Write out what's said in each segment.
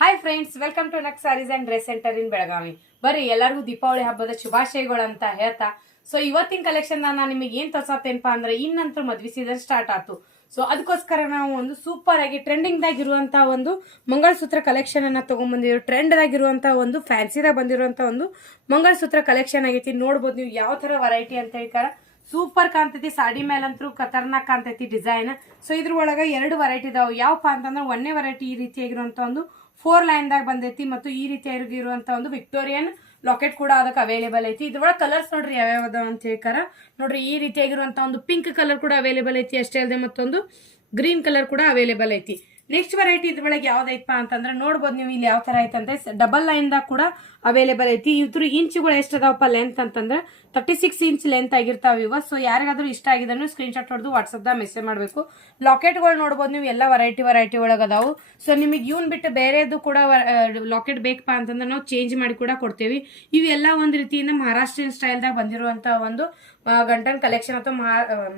Hi friends, welcome to Nak sarees and dress centre in Belagavi. ಬರ್ರಿ ಎಲ್ಲರಿಗೂ ದೀಪಾವಳಿ ಹಬ್ಬದ ಶುಭಾಶಯಗಳು ಅಂತ ಹೇಳ್ತಾ, ಸೊ ಇವತ್ತಿನ ಕಲೆಕ್ಷನ್ ನಾನು ನಿಮಗೆ ಏನ್ ತೋರ್ಸತ್ತೇನಪ್ಪ ಅಂದ್ರೆ ಇನ್ನಂತೂ ಮದ್ವಿ ಸೀಸನ್ ಸ್ಟಾರ್ಟ್ ಆಯ್ತು. ಸೊ ಅದಕ್ಕೋಸ್ಕರ ನಾವು ಒಂದು ಸೂಪರ್ ಆಗಿ ಟ್ರೆಂಡಿಂಗ್ ದಾಗಿರುವಂತ ಒಂದು ಮಂಗಳಸೂತ್ರ ಕಲೆಕ್ಷನ್ ಅನ್ನ ತಗೊಂಡ್ಬಂದಿರೋ, ಟ್ರೆಂಡ್ ದಾಗಿರುವಂತ ಒಂದು ಫ್ಯಾನ್ಸಿದಾಗ ಬಂದಿರುವಂತ ಒಂದು ಮಂಗಳಸೂತ್ರ ಕಲೆಕ್ಷನ್ ಆಗೈತಿ. ನೋಡ್ಬೋದು ನೀವು ಯಾವ ತರ ವೆರೈಟಿ ಅಂತ ಹೇಳ್ತಾರ. ಸೂಪರ್ ಕಾಣ್ತೈತಿ, ಸಾಡಿ ಮೇಲಂತೂ ಖತರ್ನಾಕ್ ಕಾಣ್ತೈತಿ ಡಿಸೈನ್. ಸೊ ಇದ್ರೊಳಗ ಎರಡು ವೆರೈಟಿ ಇದಾವ. ಯಾವಪ್ಪ ಅಂತಂದ್ರೆ ಒಂದೇ ವೆರೈಟಿ ಈ ರೀತಿಯಾಗಿರುವಂತ ಒಂದು 4 ಲೈನ್ ದಾಗ ಬಂದೈತಿ, ಮತ್ತು ಈ ರೀತಿಯಾಗಿರುವಂತ ಒಂದು ವಿಕ್ಟೋರಿಯನ್ ಲಾಕೆಟ್ ಕೂಡ ಅದಕ್ಕೆ ಅವೈಲೇಬಲ್ ಐತಿ. ಇದ್ರೊಳಗೆ ಕಲರ್ಸ್ ನೋಡ್ರಿ ಯಾವ್ಯಾವ ಅಂತ ಹೇಳ್ತಾರ. ನೋಡ್ರಿ ಈ ರೀತಿಯಾಗಿರುವಂತ ಒಂದು ಪಿಂಕ್ ಕಲರ್ ಕೂಡ ಅವೈಲೇಬಲ್ ಐತಿ, ಅಷ್ಟೇ ಅಲ್ಲದೆ ಮತ್ತೊಂದು ಗ್ರೀನ್ ಕಲರ್ ಕೂಡ ಅವೈಲೇಬಲ್ ಐತಿ. ನೆಕ್ಸ್ಟ್ ವೆರೈಟಿ ಇದ್ರೊಳಗೆ ಯಾವ್ದೈತಪ್ಪ ಅಂತಂದ್ರೆ ನೋಡ್ಬೋದು ನೀವು ಇಲ್ಲಿ ಯಾವ ತರ ಐತಂದ್ರೆ ಡಬಲ್ ಲೈನ್ ದಾಗ ಕೂಡ ಅವೈಲೇಬಲ್ ಐತಿ. ಇದ್ರ ಇಂಚುಗಳು ಎಷ್ಟು ಅದಾವಪ್ಪ ಲೆಂತ್ ಅಂತಂದ್ರೆ 36 ಇಂಚ್ ಲೆಂತ್ ಆಗಿರ್ತಾವ ಇವ. ಸೊ ಯಾರಿಗಾದ್ರೂ ಇಷ್ಟ ಆಗಿದ್ರೆ ಸ್ಕ್ರೀನ್ ಶಾಟ್ ಹೊಡೆದು ವಾಟ್ಸ್ಆಪ್ ದಾಗ ಮೆಸೇಜ್ ಮಾಡಬೇಕು. ಲಾಕೆಟ್ಗಳು ನೋಡ್ಬೋದು ನೀವು ಎಲ್ಲ ವೆರೈಟಿ ಒಳಗ ಅದಾವು. ಸೊ ನಿಮಗೆ ಇವನ್ ಬಿಟ್ಟು ಬೇರೆದು ಕೂಡ ಲಾಕೆಟ್ ಬೇಕಪ್ಪ ಅಂತಂದ್ರೆ ನಾವು ಚೇಂಜ್ ಮಾಡಿ ಕೂಡ ಕೊಡ್ತೇವಿ. ಇವೆಲ್ಲ ಒಂದ್ ರೀತಿಯಿಂದ ಮಹಾರಾಷ್ಟ್ರೀಯನ್ ಸ್ಟೈಲ್ ದಾಗ ಬಂದಿರುವಂತ ಒಂದು ಗಂಟನ್ ಕಲೆಕ್ಷನ್ ಅಥವಾ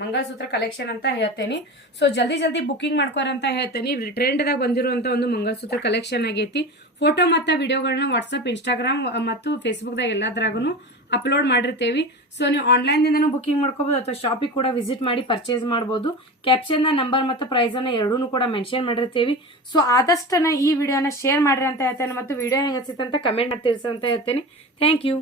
ಮಂಗಳಸೂತ್ರ ಕಲೆಕ್ಷನ್ ಅಂತ ಹೇಳ್ತೇನೆ. ಸೊ ಜಲ್ದಿ ಬುಕಿಂಗ್ ಮಾಡ್ಕೋರ ಅಂತ ಹೇಳ್ತೇನೆ. ಟ್ರೆಂಡ್ ದಾಗ ಬಂದಿರುವಂತ ಒಂದು ಮಂಗಳಸೂತ್ರ ಕಲೆಕ್ಷನ್ ಆಗೈತಿ. ಫೋಟೋ ಮತ್ತು ವಿಡಿಯೋಗಳನ್ನ ವಾಟ್ಸ್ಆಪ್, ಇನ್ಸ್ಟಾಗ್ರಾಮ್ ಮತ್ತು ಫೇಸ್ಬುಕ್ ದಾಗ ಎಲ್ಲದ್ರಾಗೂ ಅಪ್ಲೋಡ್ ಮಾಡಿರ್ತೇವಿ. ಸೊ ನೀವು ಆನ್ಲೈನ್ ದಿಂದನೂ ಬುಕಿಂಗ್ ಮಾಡ್ಕೋಬಹುದು ಅಥವಾ ಶಾಪಿಗೆ ಕೂಡ ವಿಸಿಟ್ ಮಾಡಿ ಪರ್ಚೇಸ್ ಮಾಡಬಹುದು. ಕ್ಯಾಪ್ಷನ್ ನಂಬರ್ ಮತ್ತು ಪ್ರೈಸ್ ಅನ್ನ ಎರಡೂ ಕೂಡ ಮೆನ್ಷನ್ ಮಾಡಿರ್ತೇವಿ. ಸೊ ಆದಷ್ಟನ್ನ ಈ ವಿಡಿಯೋನ ಶೇರ್ ಮಾಡ್ರಿ ಅಂತ ಹೇಳ್ತೇನೆ, ಮತ್ತು ವಿಡಿಯೋ ಹೆಂಗ್ ಅನ್ಸಿತ್ತು ಅಂತ ಕಮೆಂಟ್ ಮಾಡಿ ತಿಳಿಸಿ ಅಂತ ಹೇಳ್ತೇನೆ. Thank you.